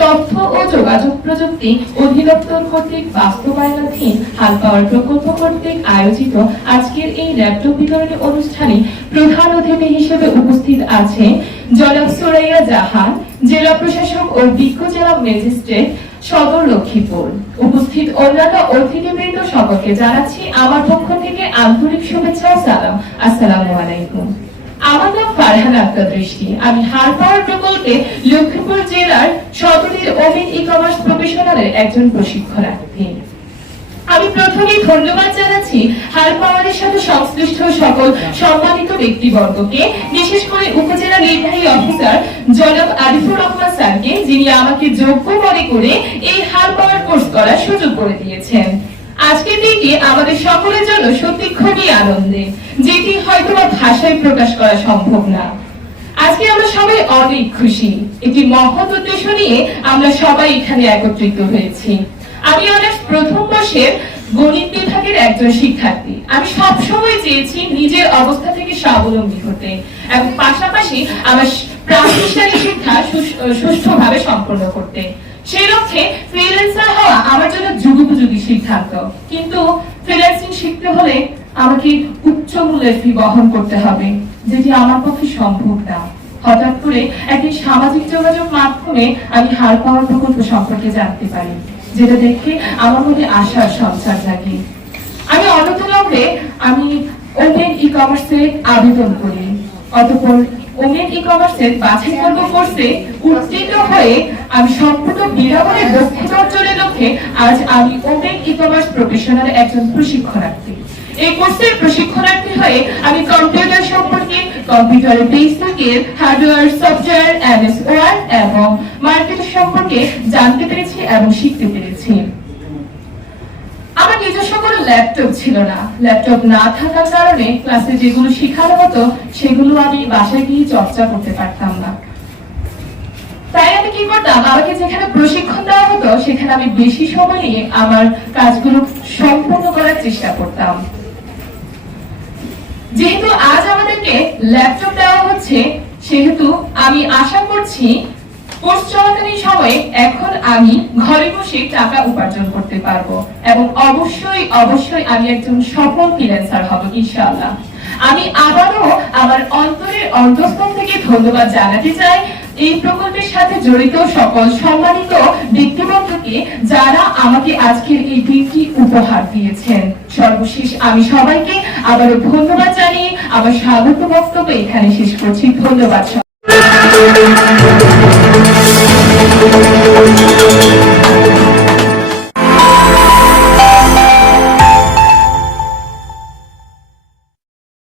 তথ্য ও যোগাযোগ প্রযুক্তি অধিদপ্তর কর্তৃক বাস্তবায়নাধীন হাল পাওয়ার প্রকল্প কর্তৃক আয়োজিত আজকের এই ল্যাপটপ বিতরণী অনুষ্ঠানে প্রধান অতিথি হিসেবে উপস্থিত আছে জনাব সুরাইয়া জাহান, জেলা প্রশাসক ও বিজ্ঞ জেলা ম্যাজিস্ট্রেট সদর লক্ষ্মীপুর। উপস্থিত অন্যান্য অতিথিবৃন্দ সকলকে জানাচ্ছি আমার পক্ষ থেকে আন্তরিক শুভেচ্ছা ও সালাম। আসসালামু আলাইকুম। আমার নাম ফারহান আক্তার দৃষ্টি। আমি হারপাওয়ার প্রকল্পে লক্ষ্মীপুর জেলার সদরের অমিত ই কমার্স প্রফেশনালের একজন প্রশিক্ষণার্থী। আমি প্রথমেই ধন্যবাদ জানাচ্ছি হার পাওয়ারের সাথে সংশ্লিষ্ট সকল সম্মানিত ব্যক্তিবর্গকে, বিশেষ করে উপজেলা নির্বাহী অফিসার জনাব আরিফুর রহমান স্যারকে, যিনি আমাকে যোগ্য মনে করে এই হার পাওয়ার কোর্স করার সুযোগ করে দিয়েছেন। আজকের দিনটি আমাদের সকলের জন্য সত্যি খুবই আনন্দে যেটি হয়তো ভাষায় প্রকাশ করা সম্ভব না। আজকে আমরা সবাই অনেক খুশি। একটি মহৎ উদ্দেশ্য নিয়ে আমরা সবাই এখানে একত্রিত হয়েছি। আমি অনার্স প্রথম বর্ষের গণিত বিভাগের একজন শিক্ষার্থী। আমি সব সময় চেয়েছি নিজের অবস্থা থেকে স্বাবলম্বী হতে এবং পাশাপাশি আমার প্রাতিষ্ঠানিক শিক্ষা সুষ্ঠুভাবে সম্পন্ন করতে। সেই লক্ষ্যে ফ্রিল্যান্সার হওয়া আমার জন্য যুগোপযোগী সিদ্ধান্ত। কিন্তু ফ্রিল্যান্সিং শিখতে হলে আমাকে উচ্চ মূল্যের ফি বহন করতে হবে, যেটি আমার পক্ষে সম্ভব না। হঠাৎ করে একটি সামাজিক যোগাযোগ মাধ্যমে আমি হার পাওয়ার প্রকল্প সম্পর্কে জানতে পারি, যেটা দেখে আমার মধ্যে আশার সঞ্চার জাগে। আমি অনতলম্বে আমি ওমেন ই কমার্সে আবেদন করি, অতঃপর ওমেন ই কমার্সের বাছাই পর্ব কোর্সে উত্তীর্ণ হয়ে আমি সম্পূর্ণ বিনামূল্যে দক্ষতা অর্জনের লক্ষ্যে আজ আমি ওমেন ই কমার্স প্রফেশনাল একজন প্রশিক্ষণার্থী। এই কোর্সের প্রশিক্ষণার্থী হয়ে আমি কম্পিউটার সম্পর্কে কম্পিউটারের বেসিকের হার্ডওয়্যার সফটওয়্যার এমএস ওয়ার্ড এবং মার্কেট সম্পর্কে জানতে পেরেছি এবং শিখতে পেরেছি। আমার নিজস্ব কোনো ল্যাপটপ ছিল না। ল্যাপটপ না থাকার কারণে ক্লাসে যেগুলো শেখানো হতো, সেগুলো আমি বাসায় গিয়ে চর্চা করতে পারতাম না। তাই আমি কি করতাম? আমাকে যেখানে প্রশিক্ষণ দেওয়া হতো, সেখানে আমি বেশি সময় নিয়ে আমার কাজগুলো সম্পূর্ণ করার চেষ্টা করতাম। যেহেতু আজ আমাদেরকে ল্যাপটপ দেওয়া হচ্ছে, সেহেতু আমি আশা করছি কোর্স চলাকালীন সময়ে এখন আমি ঘরে বসে টাকা উপার্জন করতে পারব এবং অবশ্যই অবশ্যই আমি একজন সফল হব, ইনশাআল্লাহ। আমি আবারও আমার অন্তরের অন্তঃস্থল থেকে ধন্যবাদ জানাতে চাই। এই প্রকল্পের সাথে জড়িত সকল সম্মানিত ব্যক্তিবর্গকে যারা আমাকে আজকের এই দিনটি উপহার দিয়েছেন। সর্বশেষ আমি সবাইকে আবারও ধন্যবাদ জানিয়ে আমার স্বাগত বক্তব্য এখানে শেষ করছি। ধন্যবাদ সবাইকে।